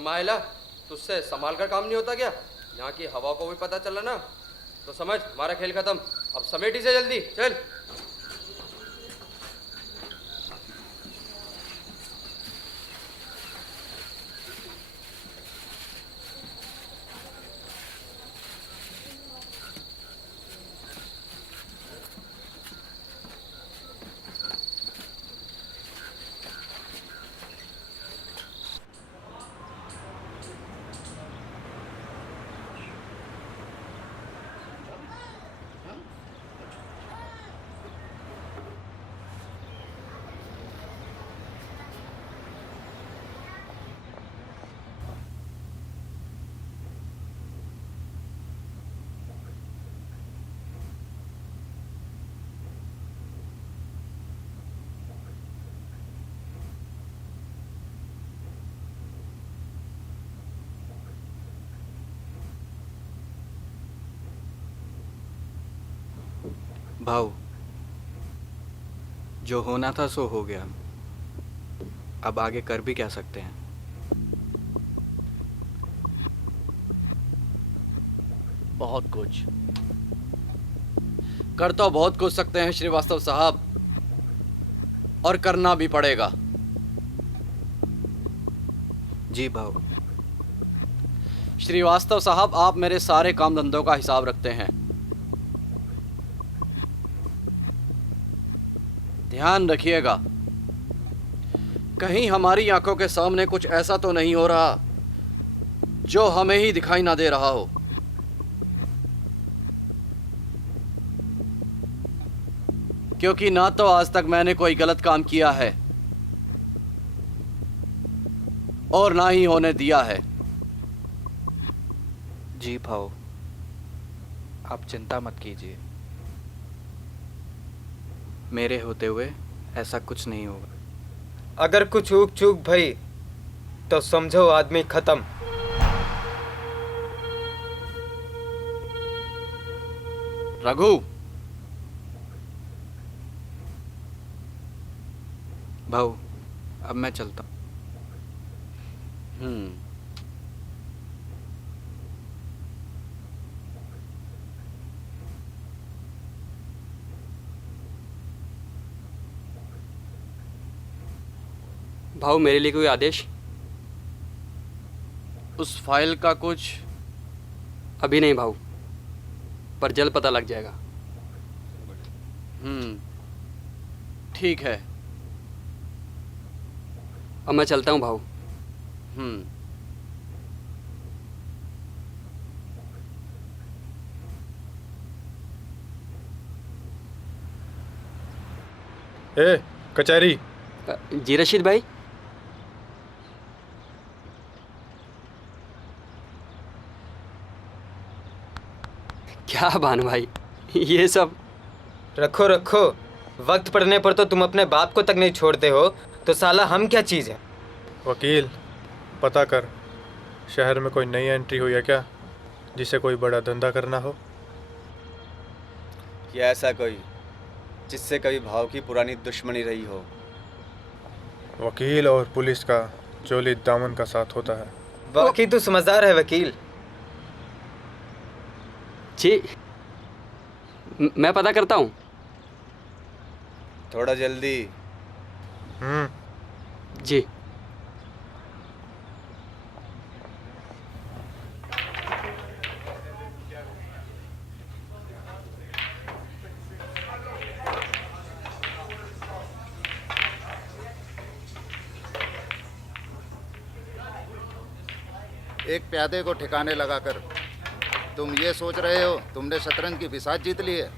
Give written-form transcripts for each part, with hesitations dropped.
रमाइला, तुझसे संभाल कर काम नहीं होता क्या? यहाँ की हवा को भी पता चला ना, तो समझ हमारा खेल खत्म। अब समेट इसे जल्दी, चल। भाऊ, जो होना था सो हो गया। अब आगे कर भी क्या सकते हैं। बहुत कुछ कर तो बहुत कुछ सकते हैं श्रीवास्तव साहब, और करना भी पड़ेगा। जी भाऊ। श्रीवास्तव साहब, आप मेरे सारे काम धंधों का हिसाब रखते हैं। ध्यान रखिएगा, कहीं हमारी आंखों के सामने कुछ ऐसा तो नहीं हो रहा जो हमें ही दिखाई ना दे रहा हो। क्योंकि ना तो आज तक मैंने कोई गलत काम किया है और ना ही होने दिया है। जी भाऊ, आप चिंता मत कीजिए। मेरे होते हुए ऐसा कुछ नहीं होगा। अगर कुछ ऊक चूक भई तो समझो आदमी खत्म। रघु, भाऊ अब मैं चलता हूँ। भाऊ, मेरे लिए कोई आदेश? उस फाइल का कुछ? अभी नहीं भाऊ, पर जल्द पता लग जाएगा। ठीक है। अब मैं चलता हूँ भाऊ। ए कचहरी। जी रशीद भाई। क्या भानु भाई, ये सब? रखो रखो, वक्त पड़ने पर तो तुम अपने बाप को तक नहीं छोड़ते हो, तो साला हम क्या चीज़ है? वकील, पता कर, शहर में कोई नई एंट्री हुई है क्या जिसे कोई बड़ा धंधा करना हो? या ऐसा कोई जिससे कभी भाव की पुरानी दुश्मनी रही हो? वकील और पुलिस का चोली दामन का साथ होता है। बाकी तू समझदार है वकील। जी, मैं पता करता हूँ। थोड़ा जल्दी। जी। एक प्यादे को ठिकाने लगाकर तुम ये सोच रहे हो तुमने शतरंज की बिसात जीत ली है?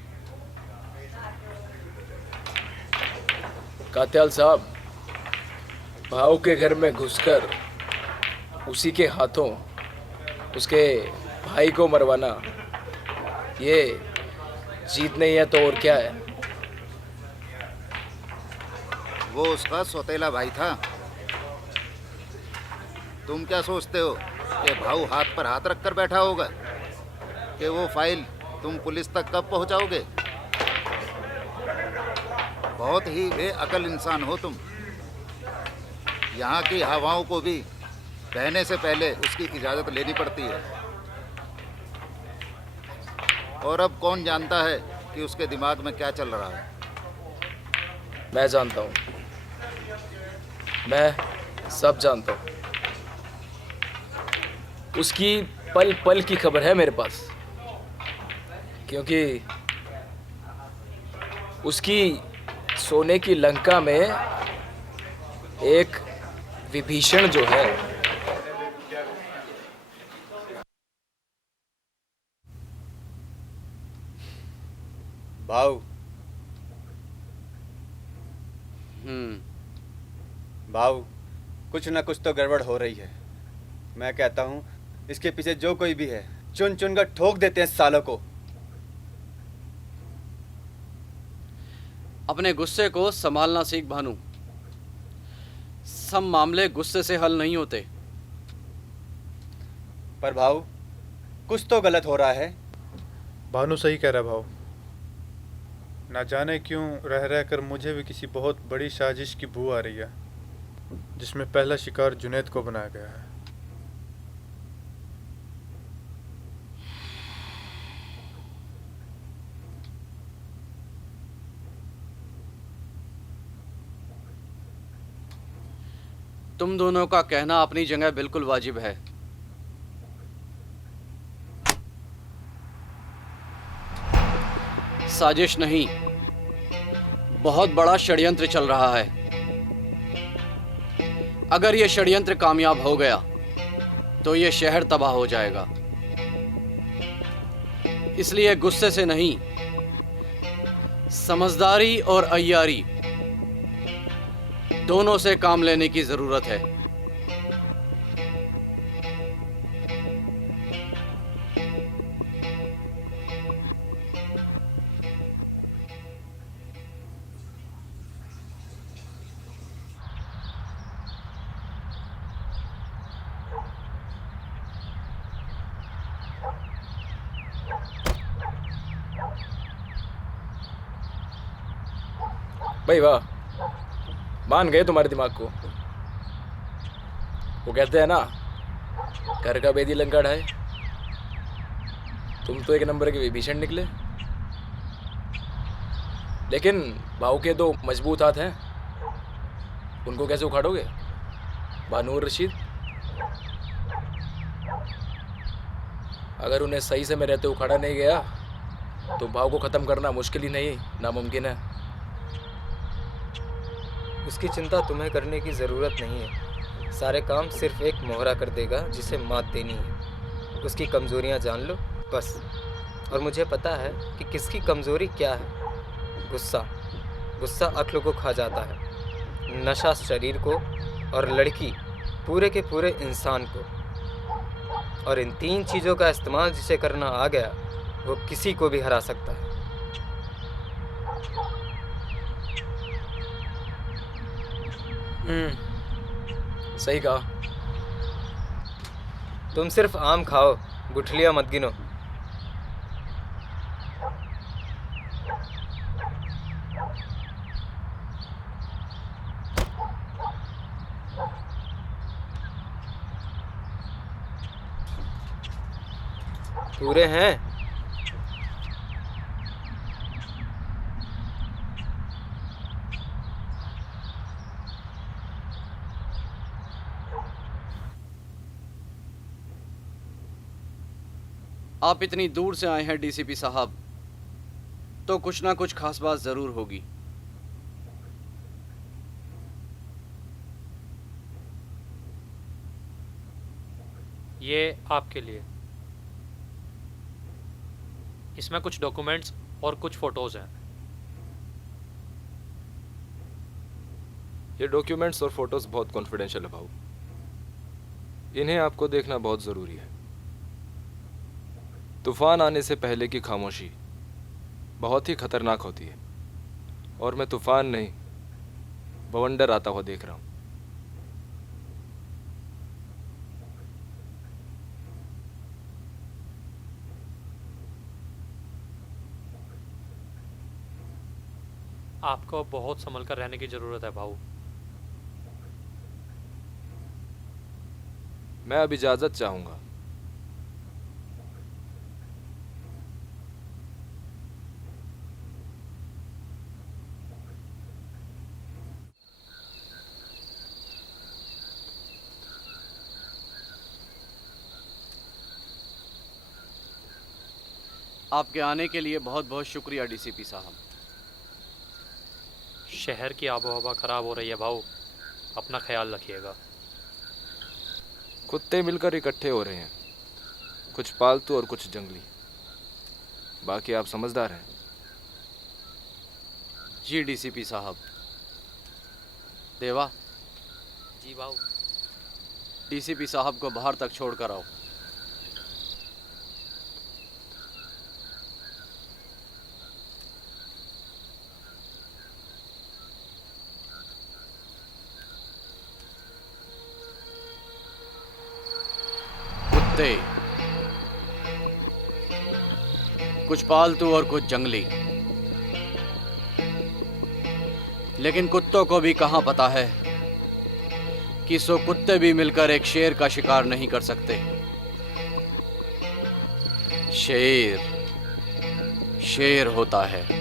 कात्याल साहब, भाव के घर में घुसकर उसी के हाथों उसके भाई को मरवाना, ये जीत नहीं है तो और क्या है? वो उसका सौतेला भाई था। तुम क्या सोचते हो कि भाऊ हाथ पर हाथ रखकर बैठा होगा कि वो फाइल तुम पुलिस तक कब पहुंचाओगे? बहुत ही बेअकल इंसान हो तुम। यहाँ की हवाओं को भी कहने से पहले उसकी इजाज़त लेनी पड़ती है। और अब कौन जानता है कि उसके दिमाग में क्या चल रहा है। मैं जानता हूँ, मैं सब जानता हूँ। उसकी पल पल की खबर है मेरे पास, क्योंकि उसकी सोने की लंका में एक विभीषण जो है, भाऊ भाऊ, कुछ ना कुछ तो गड़बड़ हो रही है। मैं कहता हूँ इसके पीछे जो कोई भी है, चुन चुन कर ठोक देते हैं इस सालों को। अपने गुस्से को संभालना सीख भानु। सब मामले गुस्से से हल नहीं होते। पर भाऊ, कुछ तो गलत हो रहा है। भानु सही कह रहा है भाऊ। ना जाने क्यों रह रह कर मुझे भी किसी बहुत बड़ी साजिश की बू आ रही है, जिसमें पहला शिकार जुनैद को बनाया गया है। तुम दोनों का कहना अपनी जगह बिल्कुल वाजिब है। साजिश नहीं, बहुत बड़ा षड्यंत्र चल रहा है। अगर यह षड्यंत्र कामयाब हो गया तो यह शहर तबाह हो जाएगा। इसलिए गुस्से से नहीं, समझदारी और अय्यारी दोनों से काम लेने की जरूरत है। भाई वाह, मान गए तुम्हारे दिमाग को। वो कहते हैं ना, घर का बेदी लंका ढाए। तुम तो एक नंबर के विभीषण निकले। लेकिन भाऊ के दो मजबूत हाथ हैं, उनको कैसे उखाड़ोगे? बानू और रशीद, अगर उन्हें सही समय रहते उखाड़ा नहीं गया तो भाव को ख़त्म करना मुश्किल ही नहीं, नामुमकिन है। उसकी चिंता तुम्हें करने की ज़रूरत नहीं है। सारे काम सिर्फ एक मोहरा कर देगा जिसे मात देनी है। उसकी कमज़ोरियाँ जान लो बस। और मुझे पता है कि किसकी कमज़ोरी क्या है। गुस्सा। गुस्सा अक्ल को खा जाता है, नशा शरीर को, और लड़की पूरे के पूरे इंसान को। और इन तीन चीज़ों का इस्तेमाल जिसे करना आ गया वो किसी को भी हरा सकता है। सही कहा। तुम सिर्फ आम खाओ, गुठलियाँ मत गिनो। पूरे हैं? आप इतनी दूर से आए हैं डीसीपी साहब, तो कुछ ना कुछ खास बात जरूर होगी। ये आपके लिए। इसमें कुछ डॉक्यूमेंट्स और कुछ फोटोज हैं। ये डॉक्यूमेंट्स और फोटोज बहुत कॉन्फिडेंशियल है भाऊ। इन्हें आपको देखना बहुत ज़रूरी है। तूफान आने से पहले की खामोशी बहुत ही खतरनाक होती है, और मैं तूफान नहीं, बवंडर आता हुआ देख रहा हूँ। आपको बहुत संभल कर रहने की ज़रूरत है भाऊ। मैं अब इजाज़त चाहूँगा। आपके आने के लिए बहुत बहुत शुक्रिया डीसीपी साहब। शहर की आबो हवा ख़राब हो रही है भाऊ, अपना ख्याल रखिएगा। कुत्ते मिलकर इकट्ठे हो रहे हैं, कुछ पालतू और कुछ जंगली। बाकी आप समझदार हैं। जी डीसीपी साहब। देवा, जी भाऊ। डीसीपी साहब को बाहर तक छोड़ कर आओ। कुत्ते, कुछ पालतू और कुछ जंगली। लेकिन कुत्तों को भी कहां पता है कि सो कुत्ते भी मिलकर एक शेर का शिकार नहीं कर सकते। शेर शेर होता है।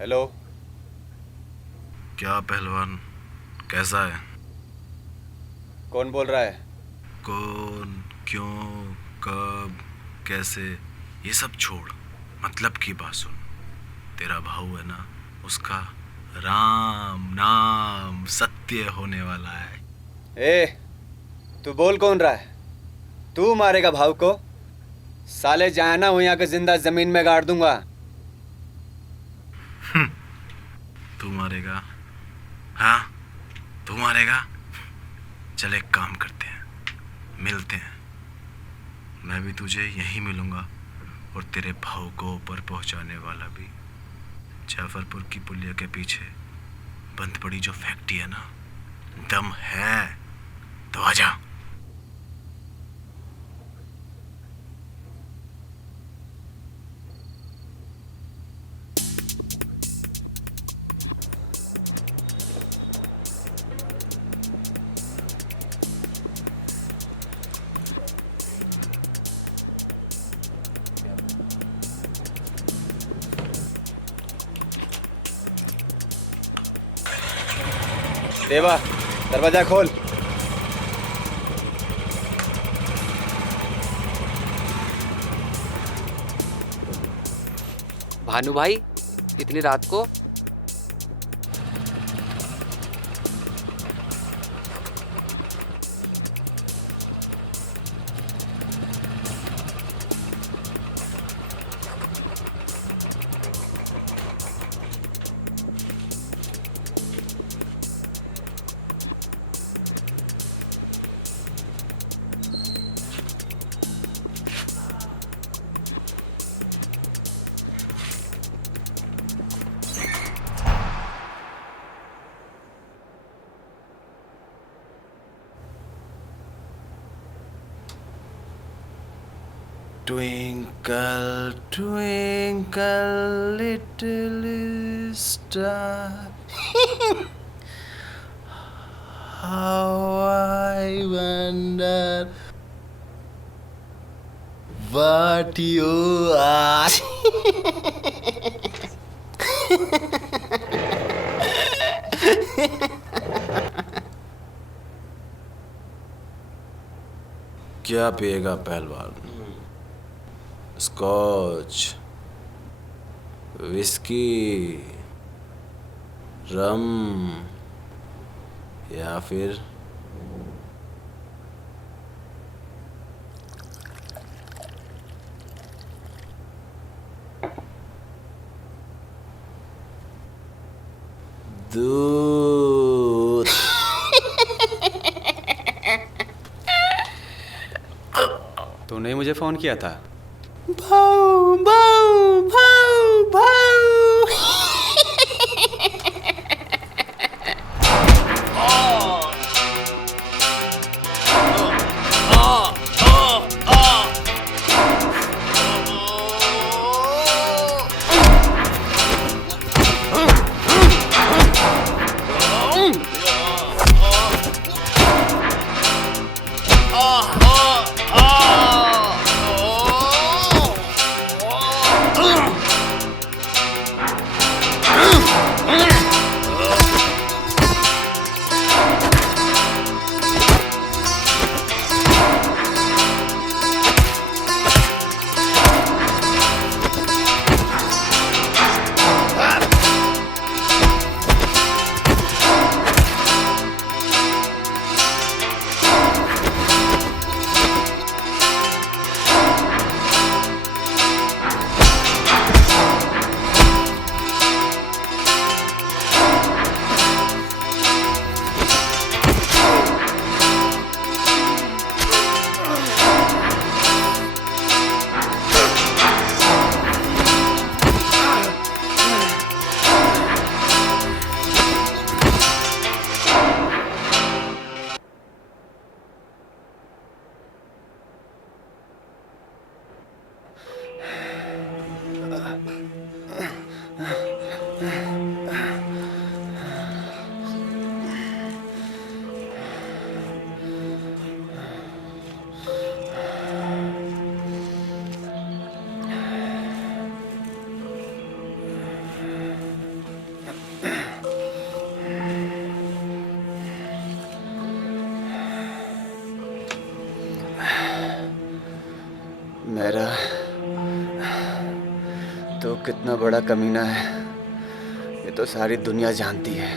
हेलो। क्या पहलवान, कैसा है? कौन बोल रहा है? कौन, क्यों, कब, कैसे, ये सब छोड़, मतलब की बात सुन। तेरा भाऊ है ना, उसका राम नाम सत्य होने वाला है। ए, तू बोल कौन रहा है? तू मारेगा भाऊ को? साले जाए ना हो यहाँ के जिंदा जमीन में गाड़ दूंगा। तू मारेगा? हाँ, तू मारेगा? चल एक काम करते हैं, मिलते हैं। मैं भी तुझे यहीं मिलूंगा और तेरे भाव को ऊपर पहुंचाने वाला भी। जाफरपुर की पुलिया के पीछे बंद पड़ी जो फैक्ट्री है ना, दम है तो आजा। देवा, दरवाजा खोल। भानु भाई, इतनी रात को? Twinkle, twinkle, little star, how I wonder what you are. क्या पिएगा पहलवान? स्कॉच, विस्की, रम या फिर दूध? तूने मुझे फोन किया था? भाऊ भाऊ भाऊ भाऊ। मेरा तो कितना बड़ा कमीना है ये तो सारी दुनिया जानती है।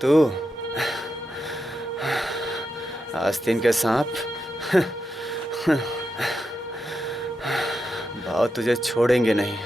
तू आस्तीन के सांप, भाव तुझे छोड़ेंगे नहीं।